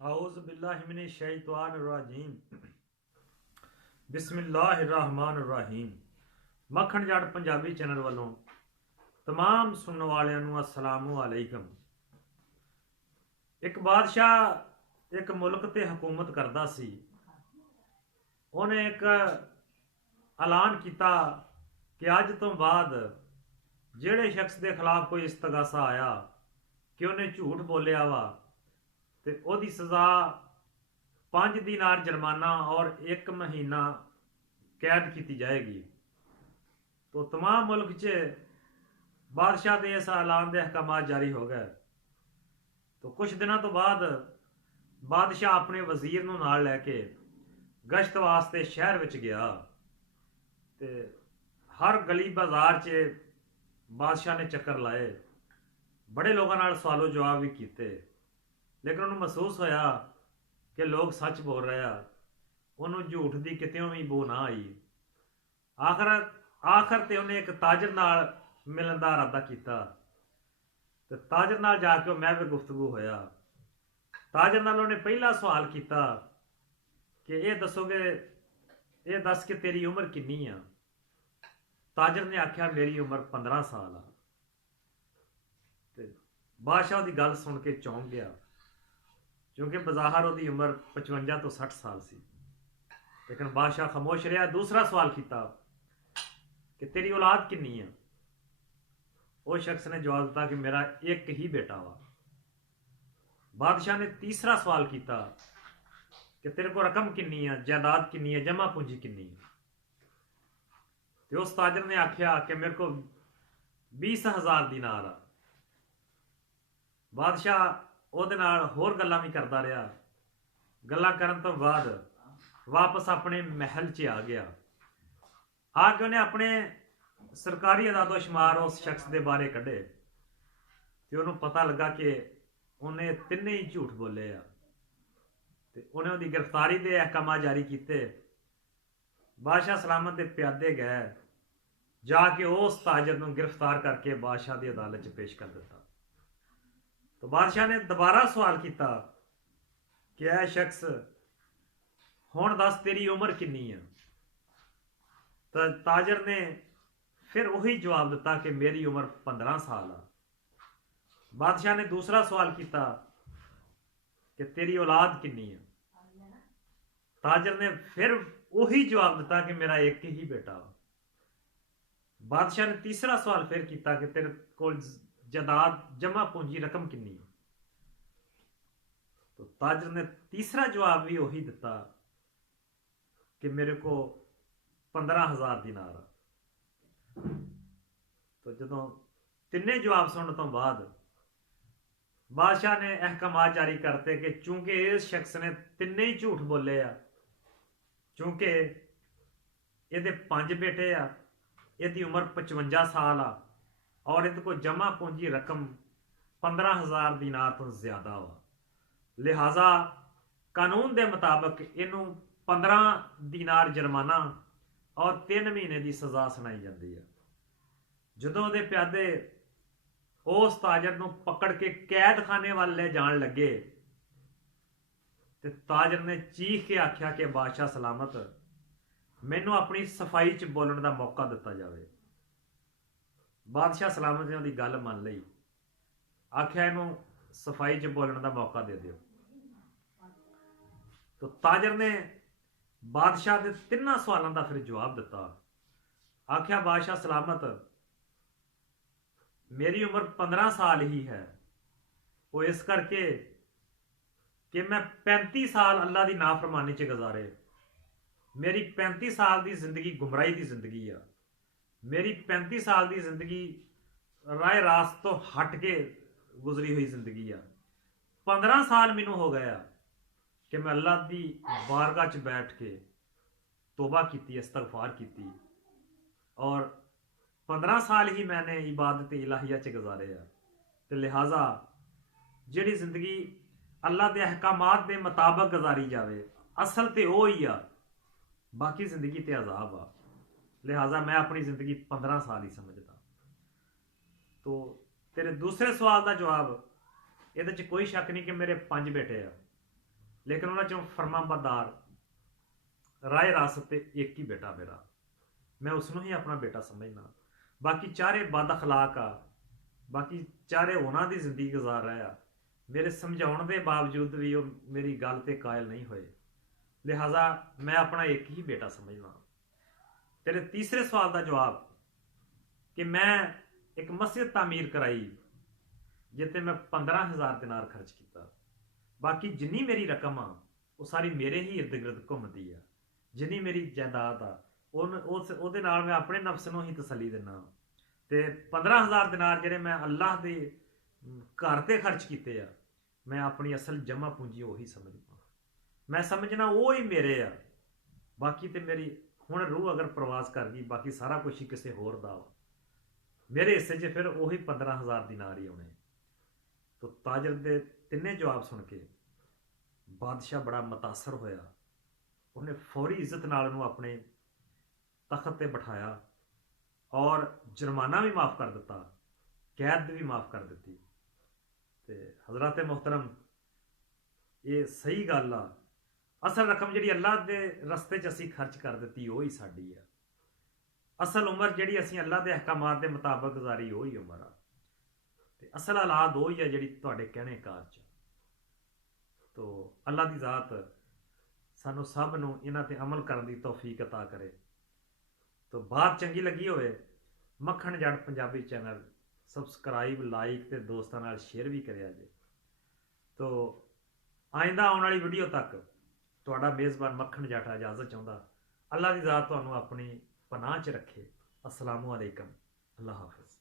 आउज़ बिल्लाहि मिनश शैतानिर रजीम बिस्मिल्लाहिर्रहमानिर्रहीम। मक्खण जट पंजाबी चैनल वालों तमाम सुनने वालियां नूं अस्सलामु अलैकुम। एक बादशाह एक मुल्क ते हुकूमत करदा सी। ਉਹਨੇ एक ऐलान किया कि अज तो बाद ਜਿਹੜੇ शख्स के खिलाफ कोई इस्तगासा आया कि उन्हें झूठ बोलिया वा तो ਉਹਦੀ सज़ा 5 दीनार जुर्माना और 1 महीना कैद की जाएगी। तो तमाम मुल्क च बादशाह के इस ऐलान के अहकाम जारी हो गए। तो कुछ दिनों तो बाद बादशाह अपने वजीर नूं नाल लैके गश्त वास्ते शहर विच गया। ते हर गली बाजार च बादशाह ने चक्कर लाए, बड़े लोगों नाल सवालो जवाब भी किए, लेकिन उन्होंने महसूस होया कि लोग सच बोल रहे हैं। उन्होंने झूठ की कितों भी बो ना आई। आखिर ते उन्हें एक ताजर नाल मिलन का इरादा किया। तो ताजर नाल जाके मैं भी गुफ्तगू होया। ताजर नाल उन्हें पहला सवाल किया कि ये दसोगे, ये दस कि तेरी उम्र किन्नी आ। ताजर ने आख्या मेरी उम्र 15 साल आ। बादशाह की गल सुन के चौंक गया, क्योंकि बज़ाहिर उसकी उम्र 55 तो 60 साल सी। लेकिन बादशाह खामोश रहा। दूसरा सवाल किया कि तेरी औलाद किन्नी है। उस शख्स ने जवाब दिता कि मेरा एक ही बेटा वा। बादशाह ने तीसरा सवाल किया कि तेरे को रकम किन्नी है, जायदाद किन्नी है, जमा पूंजी किन्नी है। तो उस ताजर ने आख्या कि मेरे को 20,000 दीनार आ। बादशाह ਉਹਦੇ ਨਾਲ होर गल्लां भी करता रहा। गल्लां करन तो बाद वापस अपने महल च आ गया। आके उन्हें अपने सरकारी अदादो शुमार उस शख्स के बारे कढ़े तो उन्होंने पता लगा कि उन्हें तिने ही झूठ बोले आ। ते उन्हें उसकी गिरफ्तारी के अहकाम जारी किए। बादशाह सलामत के प्यादे गए, जाके उस ताजर को गिरफ्तार करके बादशाह की अदालत च पेश कर दिता। तो बादशाह ने दोबारा सवाल किया कि यह शख्स हुण दस तेरी उम्र किन्नी है। तो ताजर ने फिर वही जवाब दिता कि मेरी उम्र 15 साल आ। बादशाह ने दूसरा सवाल किया कि तेरी औलाद किन्नी है। ताजर ने फिर वही जवाब दिता कि मेरा एक ही बेटा वा। बादशाह ने तीसरा सवाल फिर किया कि तेरे को जायदाद जमा पूंजी रकम किन्नी है। तो ताजर ने तीसरा जवाब भी वही दिता कि मेरे को 15,000 दीनार आ। तो जो तिने जवाब सुनने तो बाद बादशाह ने अहकाम जारी करते कि चूंकि इस शख्स ने तिने ही झूठ बोले आ, चूंकि ये 5 बेटे आ, यदी उम्र 55 साल आ और ये को जमा पूंजी रकम 15,000 दीनार तो ज्यादा वा, लिहाजा कानून के मुताबिक इनू 15 दीनार जुर्माना और 3 महीने की सज़ा सुनाई जाती है। जदों दे प्यादे उस ताजर को पकड़ के कैद खाने वाल ले जान लगे तो ताजर ने चीख के आख्या कि बादशाह सलामत, मैनू अपनी सफाई च बोलने का मौका दिता जाए। बादशाह सलामत ने उसकी गल मान ली, आख्या इनू सफाई च बोलने का मौका दे दियो। तो ताजर ने बादशाह के 3 सवालों का फिर जवाब दिता। आख्या बादशाह सलामत, मेरी उम्र 15 साल ही है, वो इस करके कि मैं 35 साल अल्लाह की नाफरमानी च गुजारे। मेरी 35 साल की जिंदगी गुमराही की जिंदगी आ। मेरी 35 साल की जिंदगी राय रास्त तो हट के गुजरी हुई जिंदगी आ। 15 साल मैनू हो गया कि मैं अल्लाह की बारगाह च बैठ के तोबा की, इस्तगफार की, और 15 साल ही मैंने इबादत इलाहिया च गुजारे आ। तो लिहाजा जिहड़ी जिंदगी अल्लाह के अहकामात के मुताबिक गुजारी जाए, असल तो वो ही आ, बाकी जिंदगी तो अजाब आ। लिहाजा मैं अपनी जिंदगी 15 साल ही समझदा। तो तेरे दूसरे सवाल का जवाब, ये कोई शक नहीं कि मेरे 5 बेटे आ। ਲੇਕਿਨ ਉਹਨਾਂ ਚੋਂ ਫਰਮਾਬਰਦਾਰ ਰਾਏ ਰਾਸਤ ਤੇ ਇੱਕ ਹੀ ਬੇਟਾ ਮੇਰਾ, ਮੈਂ ਉਸ ਨੂੰ ਹੀ ਆਪਣਾ ਬੇਟਾ ਸਮਝਦਾ। ਬਾਕੀ ਚਾਰੇ ਬਦ ਅਖਲਾਕ ਆ, ਬਾਕੀ ਚਾਰੇ ਉਹਨਾਂ ਦੀ ਜ਼ਿੰਦਗੀ ਗੁਜ਼ਾਰ ਰਹੇ ਆ, ਮੇਰੇ ਸਮਝਾਉਣ ਦੇ ਬਾਵਜੂਦ ਵੀ ਉਹ ਮੇਰੀ ਗੱਲ ਤੇ ਕਾਇਲ ਨਹੀਂ ਹੋਏ, ਲਿਹਾਜ਼ਾ ਮੈਂ ਆਪਣਾ ਇੱਕ ਹੀ ਬੇਟਾ ਸਮਝਦਾ। ਤੇਰੇ ਤੀਸਰੇ ਸਵਾਲ ਦਾ ਜਵਾਬ ਕਿ ਮੈਂ ਇੱਕ ਮਸਜਿਦ ਤਾਮੀਰ ਕਰਾਈ ਜਿੱਥੇ ਮੈਂ 15,000 ਦਿਨਾਰ ਖਰਚ ਕੀਤਾ। ਬਾਕੀ ਜਿੰਨੀ ਮੇਰੀ ਰਕਮ ਆ ਉਹ ਸਾਰੀ ਮੇਰੇ ਹੀ ਇਰਦ ਗਿਰਦ ਘੁੰਮਦੀ ਆ, ਜਿੰਨੀ ਮੇਰੀ ਜਾਇਦਾਦ ਆ ਉਹਦੇ ਨਾਲ ਮੈਂ ਆਪਣੇ ਨਫਸ ਨੂੰ ਹੀ ਤਸੱਲੀ ਦਿੰਦਾ। ਤੇ 15,000 ਦਿਨਾਰ ਜਿਹੜੇ ਮੈਂ ਅੱਲਾਹ ਦੇ ਘਰ ਤੇ ਖਰਚ ਕੀਤੇ ਆ, ਮੈਂ ਆਪਣੀ ਅਸਲ ਜਮ੍ਹਾਂ ਪੂੰਜੀ ਉਹੀ ਸਮਝਦਾ। ਮੈਂ ਸਮਝਣਾ ਉਹ ਹੀ ਮੇਰੇ ਆ, ਬਾਕੀ ਤੇ ਮੇਰੀ ਹੁਣ ਰੂਹ ਅਗਰ ਪ੍ਰਵਾਸ ਕਰ ਗਈ, ਬਾਕੀ ਸਾਰਾ ਕੁਝ ਹੀ ਕਿਸੇ ਹੋਰ ਦਾ ਵਾ, ਮੇਰੇ ਹਿੱਸੇ 'ਚ ਫਿਰ ਉਹੀ 15,000 ਦਿਨਾਰ ਹੀ ਆਉਣੇ। ਤੋ ਤਾਜਰ ਦੇ ਤਿੰਨੇ ਜਵਾਬ ਸੁਣ ਕੇ ਬਾਦਸ਼ਾਹ ਬੜਾ ਮੁਤਾਸਰ ਹੋਇਆ। ਉਹਨੇ ਫੌਰੀ ਇੱਜ਼ਤ ਨਾਲ ਉਹਨੂੰ ਆਪਣੇ ਤਖਤ ਤੇ ਬਿਠਾਇਆ ਔਰ ਜੁਰਮਾਨਾ ਵੀ ਮਾਫ ਕਰ ਦਿੱਤਾ, ਕੈਦ ਵੀ ਮਾਫ ਕਰ ਦਿੱਤੀ। ਤੇ ਹਜ਼ਰਤ ਮੁਹਤਰਮ, ਇਹ ਸਹੀ ਗੱਲ ਆ, ਅਸਲ ਰਕਮ ਜਿਹੜੀ ਅੱਲਾਹ ਦੇ ਰਸਤੇ 'ਚ ਅਸੀਂ ਖਰਚ ਕਰ ਦਿੱਤੀ ਉਹ ਹੀ ਸਾਡੀ ਆ। ਅਸਲ ਉਮਰ ਜਿਹੜੀ ਅਸੀਂ ਅੱਲਾਹ ਦੇ ਅਹਿਕਾਮਾਤ ਦੇ ਮੁਤਾਬਕ ਗੁਜ਼ਾਰੀ ਉਹ ਹੀ ਉਮਰ ਆ, ਤੇ ਅਸਲ ਔਲਾਦ ਉਹ ਹੀ ਆ ਜਿਹੜੀ ਤੁਹਾਡੇ ਕਹਿਣੇ ਕਾਰ 'ਚ। ਤੋ ਅੱਲਾਹ ਦੀ ਜ਼ਾਤ ਸਾਨੂੰ ਸਭ ਨੂੰ ਇਹਨਾਂ ਤੇ ਅਮਲ ਕਰਨ ਦੀ ਤੌਫੀਕ ਅਤਾ ਕਰੇ। ਤੋ ਬਾਤ ਚੰਗੀ ਲੱਗੀ ਹੋਵੇ, ਮੱਖਣ ਜੱਟ ਪੰਜਾਬੀ ਚੈਨਲ ਸਬਸਕ੍ਰਾਈਬ, ਲਾਈਕ ਤੇ ਦੋਸਤਾਂ ਨਾਲ ਸ਼ੇਅਰ ਵੀ ਕਰਿਆ ਜੇ। ਤੋ ਆਇੰਦਾ ਆਉਣ ਵਾਲੀ ਵੀਡੀਓ ਤੱਕ ਤੁਹਾਡਾ ਮੇਜ਼ਬਾਨ ਮੱਖਣ ਜੱਟ ਇਜਾਜ਼ਤ ਚਾਹੁੰਦਾ। ਅੱਲਾਹ ਦੀ ਜ਼ਾਤ ਤੁਹਾਨੂੰ ਆਪਣੀ ਪਨਾਹ 'ਚ ਰੱਖੇ। ਅਸਲਾਮੁ ਅਲੈਕਮ, ਅੱਲਾਹ ਹਾਫਿਜ਼।